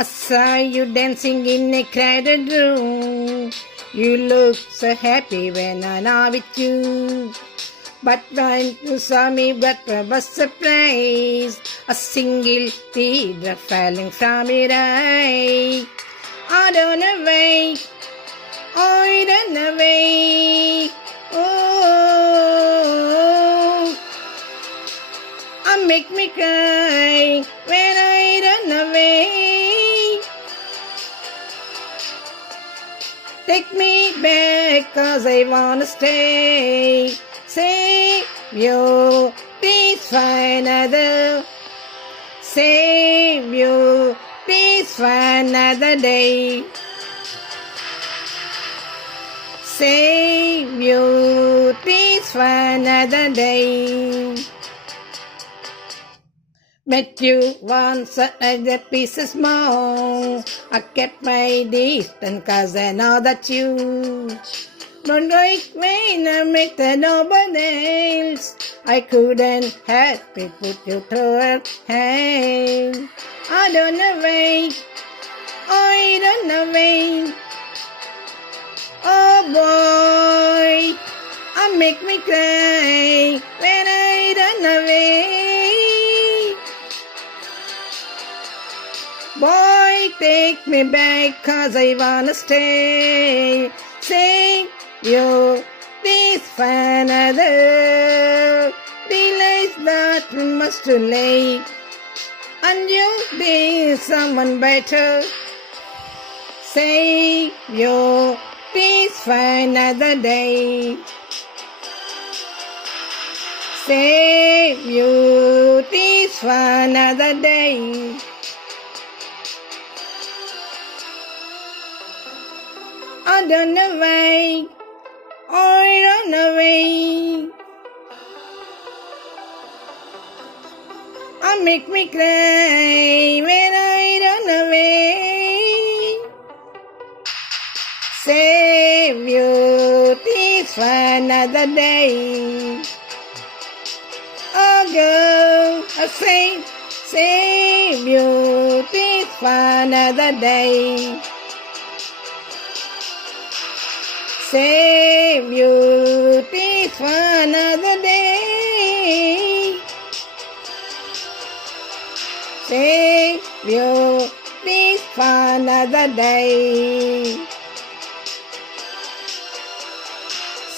I saw you dancing in a crowded room. You look so happy when I'm not with you. But when you saw me, that was surprise. A single teardrop falling from your eye. I don't know why, I don't know why. Oh, I make me cry when I run away. Take me back, 'cause I wanna stay. Save you, please find another. Save you, please find another day. Save you, please find another day. Met you once at the pieces more. I kept my distance 'cause I know that you don't like me, I met nobody else. I couldn't help it, put you through a hell. I don't know why, I don't know why. Oh boy, I make me cry when I run away. Boy, take me back, 'cause I wanna stay. Save you, please find another. Realize that we must too late, and you'll be someone better. Save you, please find another day. Save you, please find another day. I don't know why, I run away. I make me cry when I run away. Save you, please find another day. Oh girl, I say, save you, please find another day. Save you, please find another day. Save you, please find another day.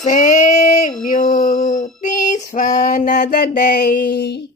Save you, please find another day.